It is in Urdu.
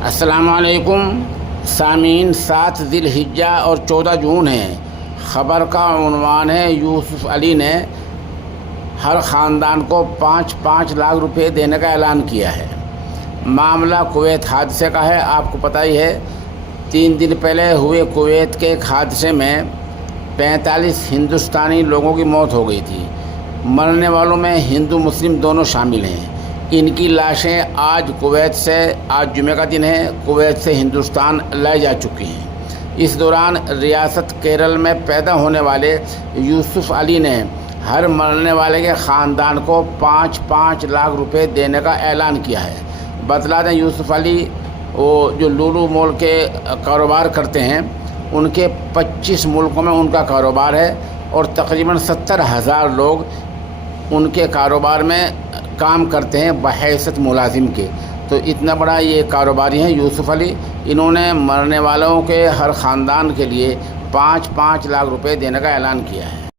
السلام علیکم سامعین، 7 ذی الحجہ اور 14 جون ہے۔ خبر کا عنوان ہے یوسف علی نے ہر خاندان کو 5 لاکھ روپے دینے کا اعلان کیا ہے۔ معاملہ کویت حادثے کا ہے۔ آپ کو پتہ ہی ہے 3 دن پہلے ہوئے کویت کے ایک حادثے میں 45 ہندوستانی لوگوں کی موت ہو گئی تھی۔ مرنے والوں میں ہندو مسلم دونوں شامل ہیں۔ ان کی لاشیں آج جمعہ کا دن ہے، کویت سے ہندوستان لائی جا چکی ہیں۔ اس دوران ریاست کیرل میں پیدا ہونے والے یوسف علی نے ہر مرنے والے کے خاندان کو 5 لاکھ روپے دینے کا اعلان کیا ہے۔ بتلا دیں یوسف علی وہ جو لولو مال کے کاروبار کرتے ہیں، ان کے 25 ملکوں میں ان کا کاروبار ہے اور تقریباً 70,000 لوگ ان کے کاروبار میں کام کرتے ہیں بحیثیت ملازم کے۔ تو اتنا بڑا یہ کاروباری ہیں یوسف علی۔ انہوں نے مرنے والوں کے ہر خاندان کے لیے 5 لاکھ روپے دینے کا اعلان کیا ہے۔